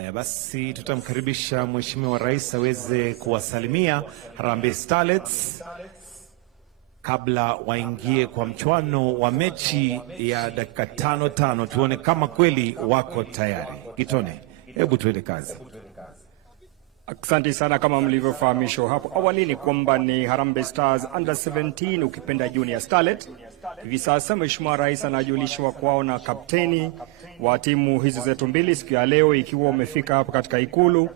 Haya basi, tutamkaribisha Mheshimiwa Rais aweze kuwasalimia Harambee Starlets kabla waingie kwa mchuano wa mechi ya dakika 5 tuone kama kweli wako tayari. Gitone, hebu tuende kazi. Asante sana. Kama mlivyofahamishwa hapo awali ni kwamba ni Harambee Stars under 17 ukipenda Junior Starlet. Hivi sasa Mheshimiwa Rais anajulishwa kwao na kapteni wa timu hizo zetu mbili siku ya leo, ikiwa umefika hapa katika Ikulu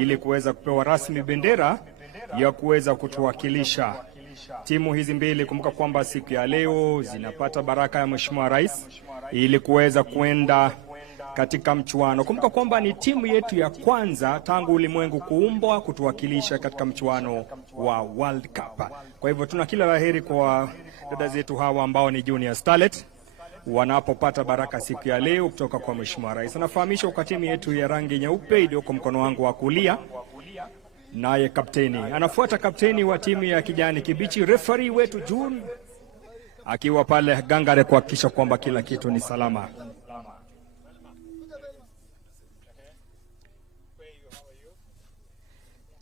ili kuweza kupewa rasmi bendera ya kuweza kutuwakilisha timu hizi mbili. Kumbuka kwamba siku ya leo zinapata baraka ya Mheshimiwa Rais ili kuweza kwenda katika mchuano. Kumbuka kwamba ni timu yetu ya kwanza tangu ulimwengu kuumbwa kutuwakilisha katika mchuano wa World Cup. Kwa hivyo tuna kila laheri kwa dada zetu hawa ambao ni Junior Starlet wanapopata baraka siku ya leo kutoka kwa Mheshimiwa Rais. Anafahamishwa kwa timu yetu ya rangi nyeupe iliyoko mkono wangu wa kulia, naye kapteni anafuata kapteni wa timu ya kijani kibichi, referee wetu June akiwa pale gangare kuhakikisha kwamba kila kitu ni salama.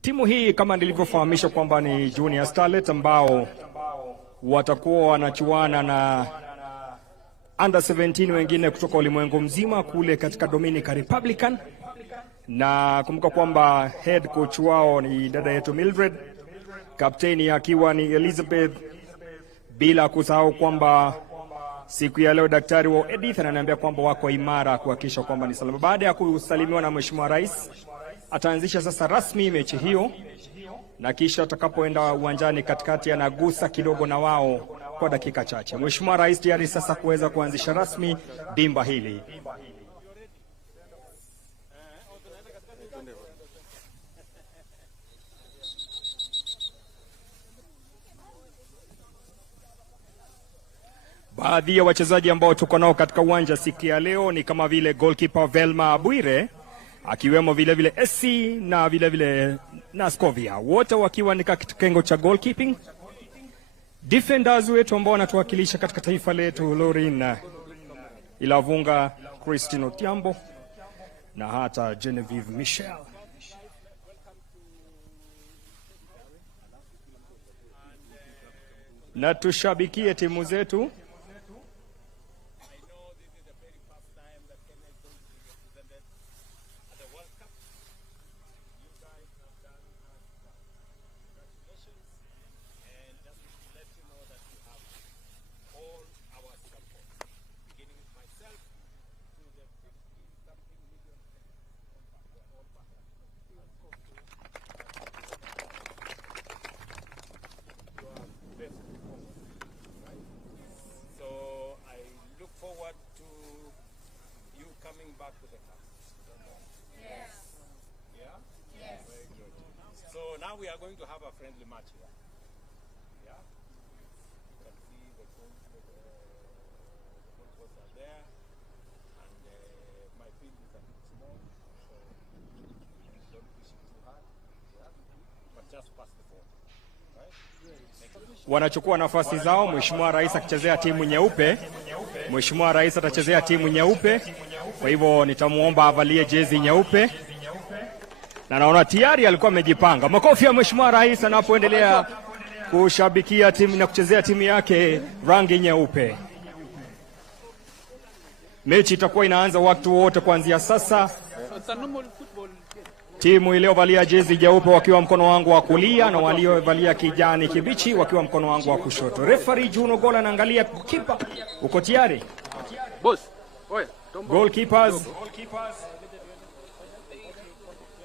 Timu hii kama nilivyofahamishwa kwamba ni Junior Starlet ambao watakuwa wanachuana na under 17 wengine kutoka ulimwengu mzima kule katika Dominican Republican, na kumbuka kwamba head coach wao ni dada yetu Mildred, kapteni akiwa ni Elizabeth, bila kusahau kwamba siku ya leo daktari wa Edith ananiambia kwamba wako imara kuhakikisha kwamba ni salama. Baada ya kusalimiwa na Mheshimiwa Rais, ataanzisha sasa rasmi mechi hiyo, na kisha atakapoenda uwanjani katikati anagusa kidogo na wao kwa dakika chache. Mheshimiwa Rais tayari sasa kuweza kuanzisha rasmi dimba hili. Baadhi ya wachezaji ambao tuko nao katika uwanja siku ya leo ni kama vile goalkeeper Velma Bwire, akiwemo vile vile SC na vile vile Nascovia, wote wakiwa ni katika kitengo cha goalkeeping. Defenders wetu ambao wanatuwakilisha katika taifa letu, Lorin Ilavunga, Christine Otiambo na hata Genevieve Michel. Na tushabikie timu zetu. Now we are going to have a friendly match here. Yeah, you can see the goals are there, and my field is a bit small, so don't push it too hard. Yeah, but just pass the ball. Right? Wanachukua nafasi zao. Mheshimiwa Rais akichezea timu nyeupe. Mheshimiwa Rais atachezea timu nyeupe, kwa hivyo nitamuomba avalie jezi nyeupe. Na naona tayari alikuwa amejipanga. Makofi ya Mheshimiwa Rais anapoendelea kushabikia timu na kuchezea timu yake rangi nyeupe. Mechi itakuwa inaanza wakati wote kuanzia sasa. Timu iliyovalia jezi nyeupe wakiwa mkono wangu wa kulia na waliovalia kijani kibichi wakiwa mkono wangu wa kushoto. Referee Juno Gola anaangalia kipa. Uko tayari? Boss. Oye, goalkeepers.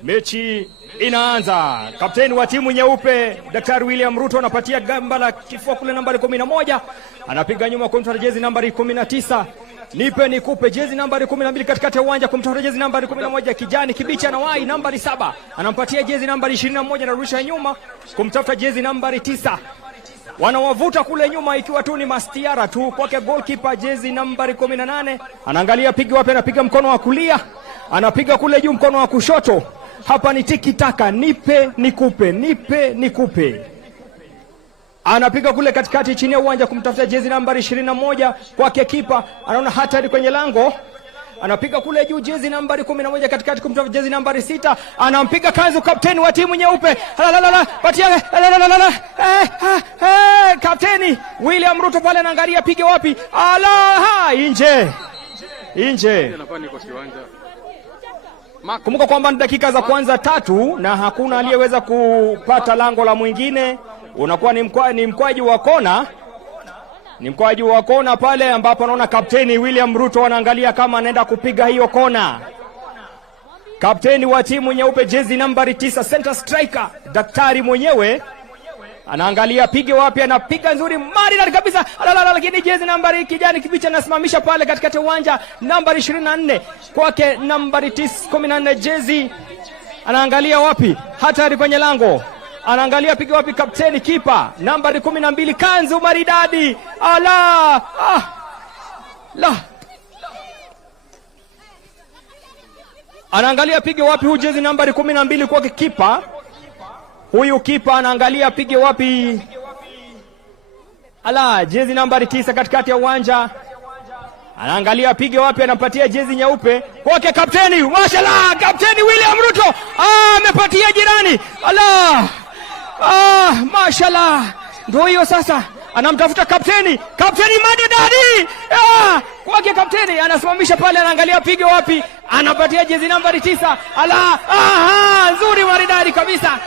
Mechi inaanza. Kapteni wa timu nyeupe Daktari William Ruto anapatia gamba la kifua kule nambari 11. Anapiga nyuma kumtafuta jezi nambari 19. Nipe nikupe jezi nambari 12 katikati ya uwanja kumtafuta jezi nambari 11 kijani kibichi, anawahi nambari 7. Anampatia jezi nambari 21 na rusha nyuma kumtafuta jezi nambari 9. Wanawavuta kule nyuma ikiwa tu ni mastiara tu kwake goalkeeper jezi nambari 18. Anaangalia piga wapi, anapiga mkono wa kulia, anapiga kule juu mkono wa kushoto. Hapa ni tiki taka, nipe nikupe, nipe nikupe. Anapiga kule katikati chini ya uwanja kumtafuta jezi nambari 21 kwake kipa. Anaona hatari kwenye lango. anapiga kule juu jezi nambari 11 katikati kumtafuta jezi nambari 6, anampiga kanzu kapteni wa timu nyeupe. Patia kapteni William Ruto pale anaangalia pige wapi. Nje. Kumbuka kwamba ni dakika za kwanza 3 na hakuna aliyeweza kupata lango la mwingine. Unakuwa ni mkwaji wa kona. Ni mkwaji wa kona pale ambapo anaona kapteni William Ruto anaangalia kama anaenda kupiga hiyo kona. Kapteni wa timu nyeupe jezi nambari 9 center striker daktari mwenyewe anaangalia pige wapi, anapiga nzuri maridadi kabisa. Lakini jezi nambari kijani kibichi anasimamisha pale katikati uwanja nambari 24 kwake nambari 14 jezi anaangalia wapi, hatari kwenye lango. Anaangalia piga wapi kapteni kipa nambari 12 kanzu maridadi. Anaangalia pige wapi huyu jezi nambari 12 kwake kipa. Huyu kipa anaangalia pige wapi. Jezi nambari 9 katikati ya uwanja. Anaangalia pige wapi, anampatia jezi nyeupe kwake kapteni. Mashallah, kapteni William Ruto amepatia jirani. Mashallah. Ndio hiyo sasa. Anamtafuta kapteni maridadi. Kwake kapteni anasimamisha pale, anaangalia pige wapi, anapatia jezi nambari 9. Nzuri maridadi kabisa.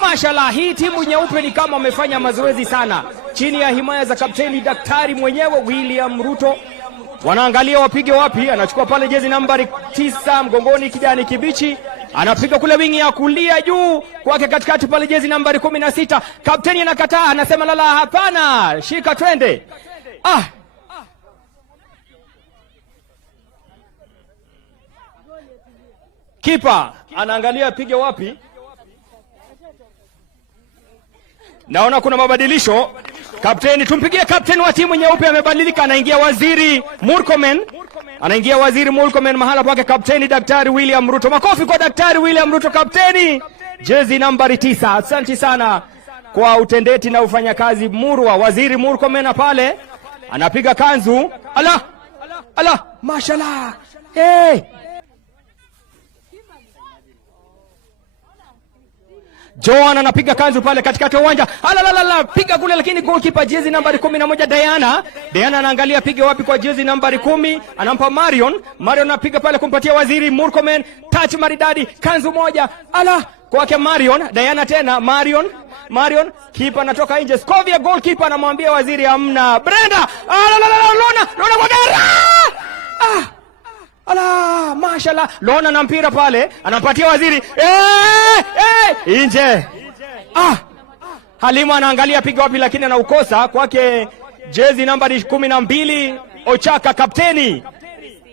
Mashallah, hii timu nyeupe ni kama wamefanya mazoezi sana chini ya himaya za kapteni daktari mwenyewe William Ruto. Wanaangalia wapige wapi, anachukua pale jezi nambari 9 mgongoni kijani kibichi, anapiga kule wingi ya kulia juu kwake katikati pale jezi nambari 16. Kapteni anakataa, anasema hapana, shika twende. Kipa anaangalia pige wapi. Naona kuna mabadilisho. Kapteni, tumpigie kapteni wa timu nyeupe amebadilika, anaingia Waziri Murkomen mahala pake kapteni daktari William Ruto. Makofi kwa daktari William Ruto, kapteni jezi nambari 9. Asante sana kwa utendeti na ufanyakazi murwa. Waziri Murkomen pale anapiga kanzu. Mashallah. Joan anapiga kanzu pale katikati ya uwanja. Piga kule, lakini goalkeeper jezi nambari 11 Diana anaangalia pige wapi kwa jezi nambari 10, anampa Marion anapiga pale kumpatia Waziri Murkomen, touch maridadi, kanzu moja. Kwake Marion, Diana tena Marion, kipa anatoka nje. Scovia goalkeeper anamwambia Waziri hamna. Brenda, Lona kwa gara. Mashallah, Lona na mpira pale, anampatia Waziri. Nje. Halima anaangalia piga wapi, lakini anaukosa kwake jezi nambari 12 Ochaka kapteni.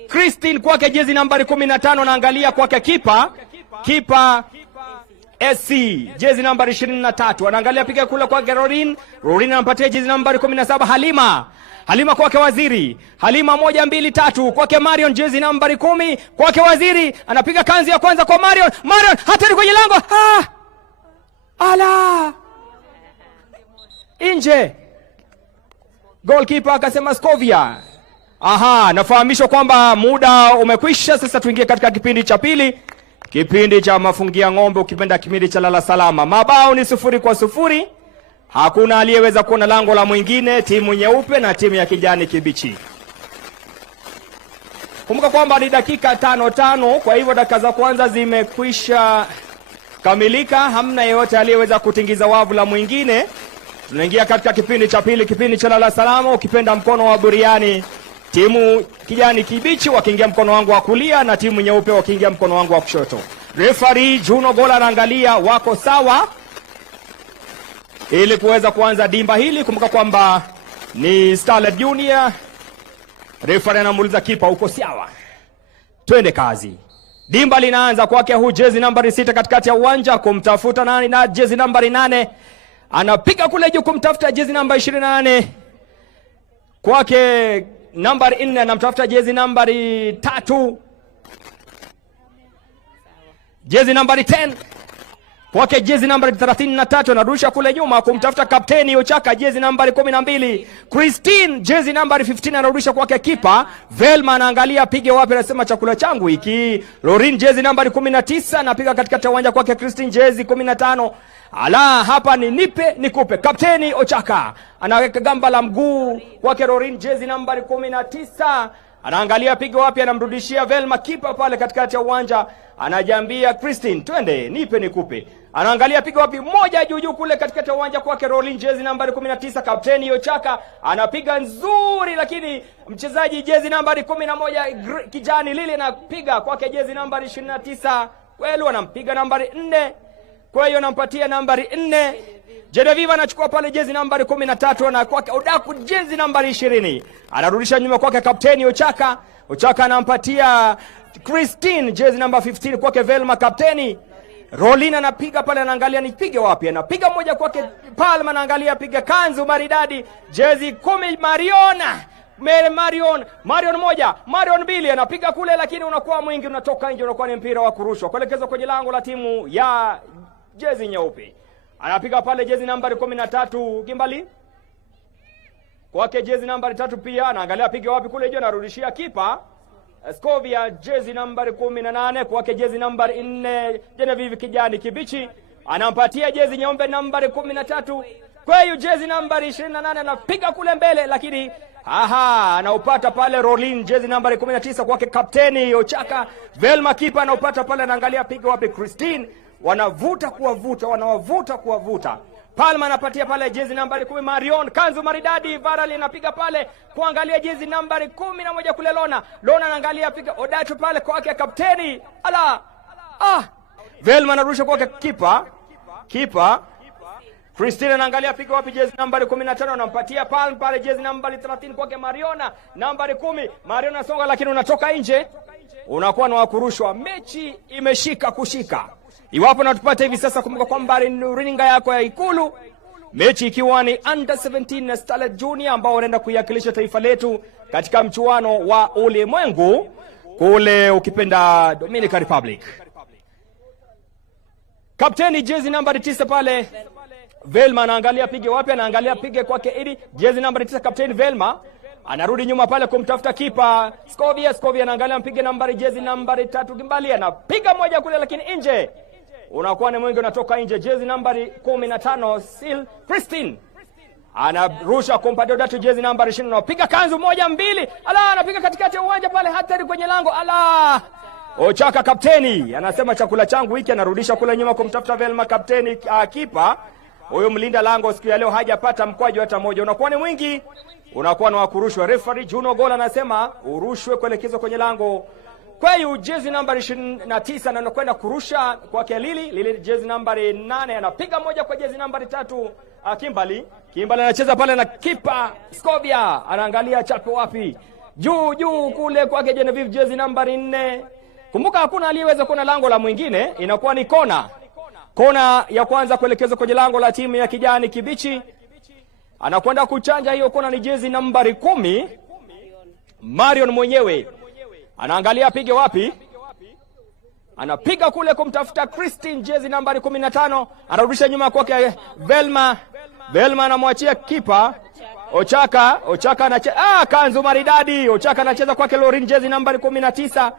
Christine kwake jezi nambari 15 anaangalia kwake kipa SC jezi nambari 23 anaangalia piga kule kwake Rorin anampatia jezi nambari 17 Halima kwake Waziri. Halima 1 2 3 kwake Marion jezi nambari 10 kwake Waziri, anapiga kanzi ya kwanza kwa Marion hatari kwenye lango. Nje. Goalkeeper akasema Scovia. Nafahamishwa kwamba muda umekwisha. Sasa tuingie katika kipindi cha pili, kipindi cha mafungia ng'ombe, ukipenda kipindi cha lala salama. Mabao ni 0-0. Hakuna aliyeweza kuona lango la mwingine, timu nyeupe na timu ya kijani kibichi. Kumbuka kwamba ni dakika 5, kwa hivyo dakika za kwanza zimekwisha kamilika. Hamna yeyote aliyeweza kutingiza wavu la mwingine. Tunaingia katika kipindi cha pili, kipindi cha lala salama, ukipenda mkono wa buriani. Timu kijani kibichi wakiingia mkono wangu wa kulia na timu nyeupe wakiingia mkono wangu wa kushoto. Referee Juno Gola anaangalia wako sawa ili kuweza kuanza dimba hili. Kumbuka kwamba ni Starlet Junior. Referee anamuuliza kipa uko sawa? Twende kazi. Dimba linaanza kwake huyu jezi nambari 6 katikati ya uwanja kumtafuta nani, na jezi nambari 8 anapiga kule juu kumtafuta jezi nambari 28. Kwake nambari 4 anamtafuta jezi nambari 3. Jezi nambari 10 kwake jezi nambari 33, anarusha kule nyuma kumtafuta kapteni Ochaka, jezi nambari 12. Christine jezi nambari 15, anarusha kwake kipa Velma, anaangalia pige wapi, anasema chakula changu hiki. Lorin jezi nambari 19, anapiga katika uwanja kwake Christine jezi 15. Ala, hapa ni nipe nikupe. Kapteni Ochaka anaweka gamba la mguu kwake Lorin jezi nambari 19, anaangalia pigo wapi, anamrudishia Velma kipa pale katikati ya uwanja, anajambia Christine twende nipe nikupe. Anaangalia pigo wapi, moja juu kule katikati ya uwanja kwake Rolling jezi nambari 19. Kapteni Ochaka anapiga nzuri, lakini mchezaji jezi nambari 11 kijani lile anapiga kwake jezi nambari 29. Kweli anampiga nambari 4, kwa hiyo anampatia nambari 4. Genevieve anachukua pale jezi nambari 13 na kwake Odaku jezi nambari 20. Anarudisha nyuma kwake kapteni Ochaka. Ochaka anampatia Christine jezi namba 15 kwake Velma kapteni. Rolina anapiga pale, anaangalia nipige wapi, anapiga moja kwake Palma, anaangalia piga kanzu maridadi jezi 10 Marion moja, Marion 2, anapiga kule lakini unakuwa mwingi, unatoka nje, unakuwa ni mpira wa kurushwa kuelekezwa kwenye lango la timu ya jezi nyeupe. Anapiga pale jezi nambari 13 Kimbali kwake jezi nambari 3 pia, anaangalia piga wapi kule juu, anarudishia kipa Scovia jezi nambari 18 kwake jezi nambari 4 Genevieve kijani kibichi, anampatia jezi nyeupe nambari 13. Kwa hiyo jezi nambari 28 anapiga kule mbele, lakini anaupata pale Rolin jezi nambari 19 kwake kapteni Ochaka. Velma kipa anaupata pale, anaangalia piga wapi Christine, wanawavuta kuwavuta. Palma anapatia pale jezi nambari 10 Marion, kanzu maridadi. Varali anapiga pale kuangalia jezi nambari 11 kule Lona anaangalia piga Odatu pale kwake kapteni. Velma anarusha kwake kipa Christina anaangalia piga wapi jezi nambari 15, anampatia Palm pale jezi nambari 30 kwake Mariona nambari 10. Mariona anasonga lakini unatoka nje, unakuwa na wakurushwa. Mechi imeshika kushika. Iwapo natupata hivi sasa, kumbuka kwamba runinga yako ya Ikulu, mechi ikiwa ni under 17 na Starlet Junior ambao wanaenda kuiwakilisha taifa letu katika mchuano wa ulimwengu kule ukipenda Dominican Republic. Kapteni jezi nambari 9 pale Velma anaangalia pige wapi, anaangalia pige kwake Edi jezi nambari 9 kapteni Velma. Anarudi nyuma pale kumtafuta kipa Scovia anaangalia mpige nambari jezi nambari 3 Gimbali, anapiga moja kule lakini nje, unakuwa ni mwingi, unatoka nje. Jezi nambari 15 Sil Christine anarusha kumpa Dodatu jezi nambari 20, anapiga kanzu moja 2. Anapiga katikati ya uwanja pale, hatari kwenye lango. Ochaka kapteni anasema chakula changu hiki, anarudisha kule nyuma kumtafuta Velma kapteni kipa. Huyo mlinda lango siku ya leo hajapata mkwaju hata moja, unakuwa ni mwingi, unakuwa na wakurushwa. Referee Juno Gola anasema urushwe kuelekezwa kwenye lango. Kwa hiyo jezi nambari 29 anakwenda kurusha kwa Kelili jezi nambari 8, anapiga moja kwa jezi nambari 3 Kimbali anacheza pale na kipa Scovia, anaangalia chape wapi, juu kule kwa Genevieve jezi nambari 4. Kumbuka hakuna aliyeweza kuona lango la mwingine, inakuwa ni kona ya kwanza kuelekezwa kwenye lango la timu ya kijani kibichi. Anakwenda kuchanja hiyo kona, ni jezi nambari 10 Marion mwenyewe. Anaangalia pige wapi, anapiga kule kumtafuta Christine jezi nambari 15, anarudisha nyuma kwake Velma anamwachia kipa Ochaka anacheza kanzu maridadi. Ochaka anacheza kwake Lorin jezi nambari 19.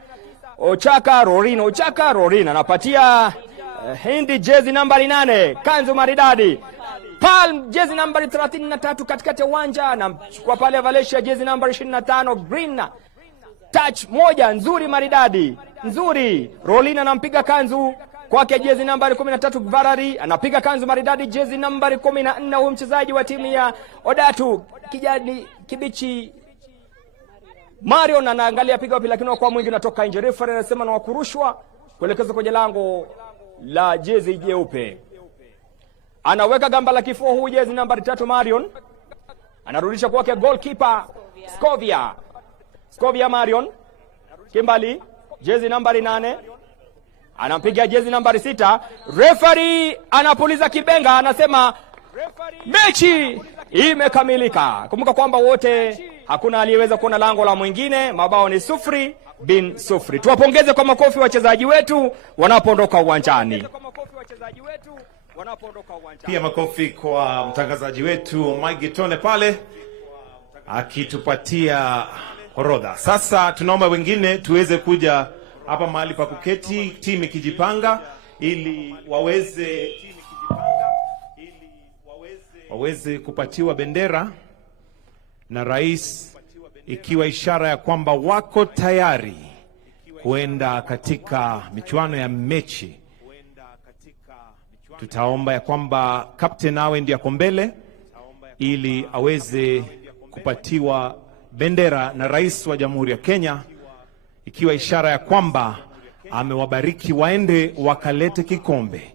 Ochaka Rorin anapatia Hindi jezi nambari 8 kanzu maridadi. Palm jezi nambari 33 katikati ya uwanja, anamchukua pale Valencia jezi nambari 25 Green. Touch moja nzuri maridadi nzuri. Rolina anampiga kanzu kwake jezi nambari 13 Varari, anapiga kanzu maridadi jezi nambari 14. Huyu mchezaji wa timu ya Odatu kijani kibichi Marion anaangalia piga wapi, lakini kwa mwingi unatoka nje. Referee anasema na wakurushwa kuelekeza kwenye lango la jezi jeupe. Anaweka gamba la kifua huyu jezi nambari 3 Marion, anarudisha kwake goalkeeper Scovia Marion. Kimbali jezi nambari 8 anampiga jezi nambari 6. Referee anapuliza kibenga, anasema mechi imekamilika. Kumbuka kwamba wote hakuna aliyeweza kuona lango la mwingine, mabao ni 0-0. Tuwapongeze kwa makofi wachezaji wetu wanapoondoka uwanjani. wachezaji wetu wanapoondoka uwanjani. Pia makofi kwa mtangazaji wetu Mike Gitone pale akitupatia orodha. Sasa tunaomba wengine tuweze kuja hapa mahali pa kuketi, timu ikijipanga ili waweze kupatiwa bendera na rais, ikiwa ishara ya kwamba wako tayari kuenda katika michuano ya mechi. Tutaomba ya kwamba captain awe ndiye ako mbele ili aweze kupatiwa bendera na rais wa Jamhuri ya Kenya, ikiwa ishara ya kwamba amewabariki waende wakalete kikombe.